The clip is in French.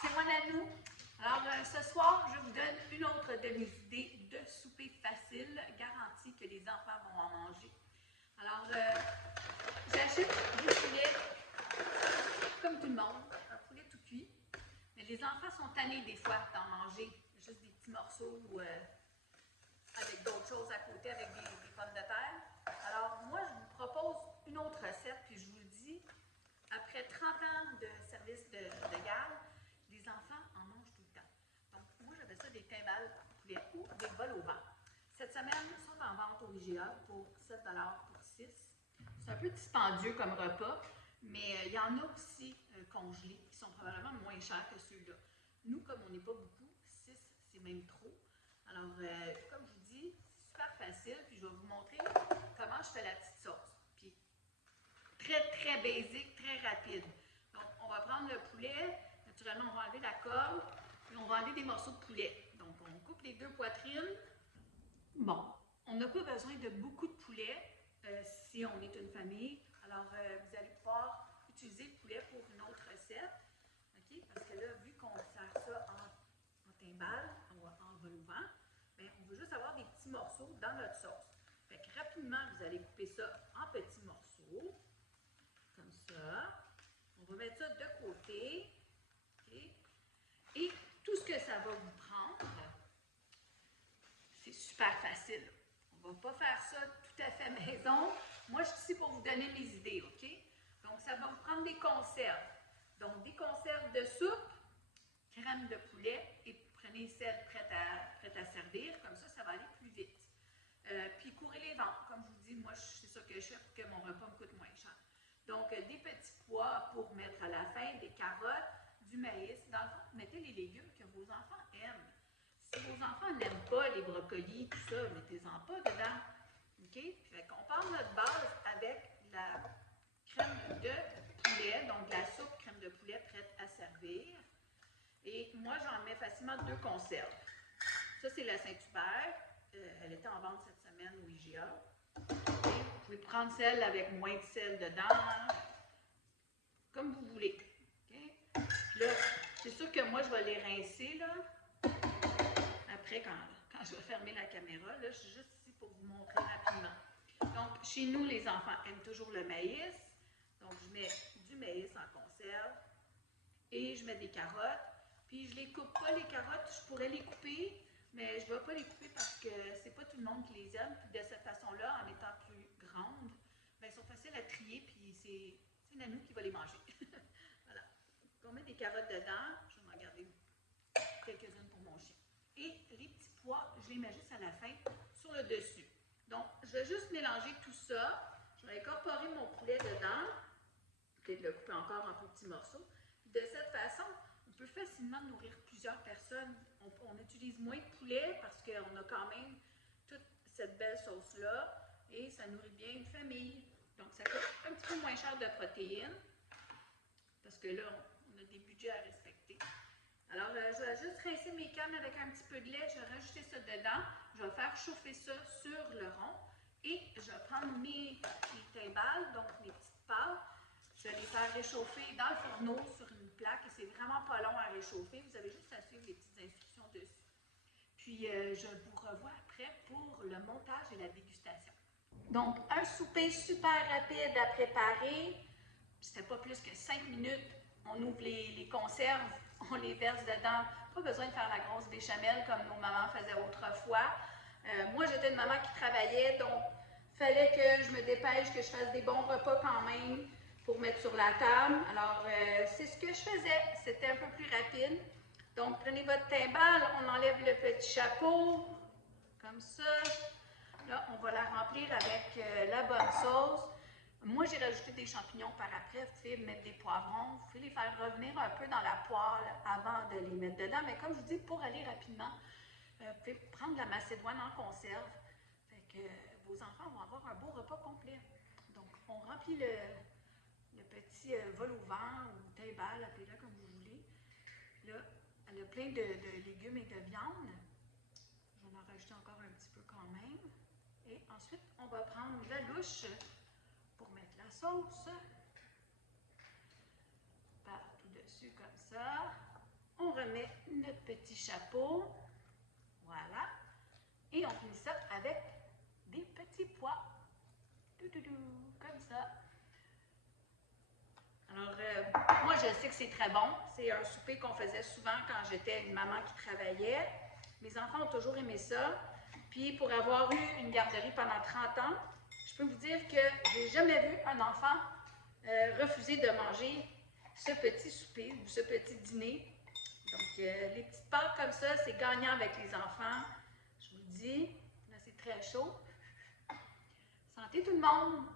c'est moi Nanou. Alors ce soir, je vous donne une autre de mes idées de souper facile, garantie que les enfants vont en manger. Alors, j'achète du poulet, comme tout le monde, un poulet tout cuit. Mais les enfants sont tannés des fois d'en manger juste des petits morceaux ou avec d'autres choses à côté, avec des pommes de terre. Alors, moi, je vous propose une autre recette, puis je vous le dis, après 30 ans de service de garde, les enfants en mangent tout le temps. Donc, moi, j'avais ça des timbales poulet ou des bols au vent. Cette semaine, ils sont en vente au IGA pour 7 pour 6. C'est un peu dispendieux comme repas, mais il y en a aussi congelés qui sont probablement moins chers que ceux-là. Nous, comme on n'est pas beaucoup, 6, c'est même trop. Alors, comme je vous dis, c'est super facile, puis je vais vous montrer comment je fais la petite sauce. Puis, très basique, très rapide. Donc, on va prendre le poulet, naturellement, on va enlever la corde, et on va enlever des morceaux de poulet. Donc, on coupe les deux poitrines. Bon, on n'a pas besoin de beaucoup de poulet si on est une famille. Alors, vous allez pouvoir utiliser le poulet pour une autre recette. OK? Parce que là, vu qu'on sert ça en timbale, en vol au vent, bien, on veut juste avoir des petits morceaux dans notre sauce. Fait que rapidement, vous allez couper ça en petits morceaux, comme ça. On va mettre ça de côté. Okay? Et tout ce que ça va vous prendre, c'est super facile. On ne va pas faire ça tout à fait maison. Moi, je suis ici pour vous donner mes idées, OK? Donc, ça va vous prendre des conserves. Donc, des conserves de soupe, crème de poulet, et prenez celle prête à servir. Comme ça va aller plus vite. Puis, courez les ventres. Comme je vous dis, moi, c'est ça que je fais pour que mon repas me coûte moins cher. Donc, des petits pois pour mettre à la fin, des carottes, du maïs. Dans le fond, mettez les légumes que vos enfants aiment. Si vos enfants n'aiment pas les brocolis, tout ça, mettez-en pas dedans. OK? Fait qu'on part notre base avec la crème de poulet, donc de la soupe crème de poulet prête à servir. Et moi, j'en mets facilement 2 conserves. Ça, c'est la Saint-Hubert. Elle était en vente cette semaine au IGA. Et vous pouvez prendre celle avec moins de sel dedans, comme vous voulez. Okay? Là, c'est sûr que moi, je vais les rincer, là. Après, quand je vais fermer la caméra, là, je suis juste ici pour vous montrer rapidement. Donc, chez nous, les enfants aiment toujours le maïs. Donc, je mets du maïs en conserve et je mets des carottes. Puis, je ne les coupe pas, les carottes. Je pourrais les couper, mais je ne vais pas les couper parce que c'est pas tout le monde qui les aime. Puis, de cette façon-là, en étant plus grandes, bien, ils sont faciles à trier, puis c'est Nanou qui va les manger. Voilà. Donc, on met des carottes dedans. Je vais m'en garder quelques-unes pour mon chien. Et les petits pois, je les mets juste à la fin sur le dessus. Donc, je vais juste mélanger tout ça. Je vais incorporer mon poulet dedans. Peut-être le couper encore en plus petits morceaux. Puis de cette façon, on peut facilement nourrir plusieurs personnes. On utilise moins de poulet parce qu'on a quand même toute cette belle sauce-là. Et ça nourrit bien une famille. Donc, ça coûte un petit peu moins cher de protéines. Parce que là, on a des budgets à respecter. Alors, je vais juste rincer mes cannes avec un petit peu de lait. Je vais rajouter ça dedans. Je vais faire chauffer ça sur le rond. Et je vais prendre mes timbales, donc mes petites pâtes. Je vais les faire réchauffer dans le fourneau sur une plaque. Et c'est vraiment pas long à réchauffer. Vous avez juste à suivre les petites instructions dessus. Puis, je vous revois après pour le montage et la dégustation. Donc, un souper super rapide à préparer. C'était pas plus que 5 minutes. On ouvre les conserves, on les verse dedans. Pas besoin de faire la grosse béchamel comme nos mamans faisaient autrefois. Moi, j'étais une maman qui travaillait, donc il fallait que je me dépêche, que je fasse des bons repas quand même pour mettre sur la table. Alors, c'est ce que je faisais. C'était un peu plus rapide. Donc, prenez votre timbale, on enlève le petit chapeau, comme ça. Là, on va la remplir avec la bonne sauce. Moi, j'ai rajouté des champignons par après. Vous pouvez mettre des poivrons. Vous pouvez les faire revenir un peu dans la poêle avant de les mettre dedans. Mais comme je vous dis, pour aller rapidement, vous pouvez prendre de la macédoine en conserve. Fait que vos enfants vont avoir un beau repas complet. Donc, on remplit le petit vol au vent ou timbale, appelez-le comme vous voulez. Là, elle a plein de légumes et de viande. Je vais en rajouter encore un petit peu quand même. Et ensuite, on va prendre la louche pour mettre la sauce. Partout dessus comme ça. remet notre petit chapeau. Voilà. Et on finit ça avec des petits pois. Comme ça. Alors, moi, je sais que c'est très bon. C'est un souper qu'on faisait souvent quand j'étais une maman qui travaillait. Mes enfants ont toujours aimé ça. Puis, pour avoir eu une garderie pendant 30 ans, je peux vous dire que j'ai jamais vu un enfant refuser de manger ce petit souper ou ce petit dîner. Donc, les petites pâtes comme ça, c'est gagnant avec les enfants. Je vous dis, là, c'est très chaud. Santé tout le monde!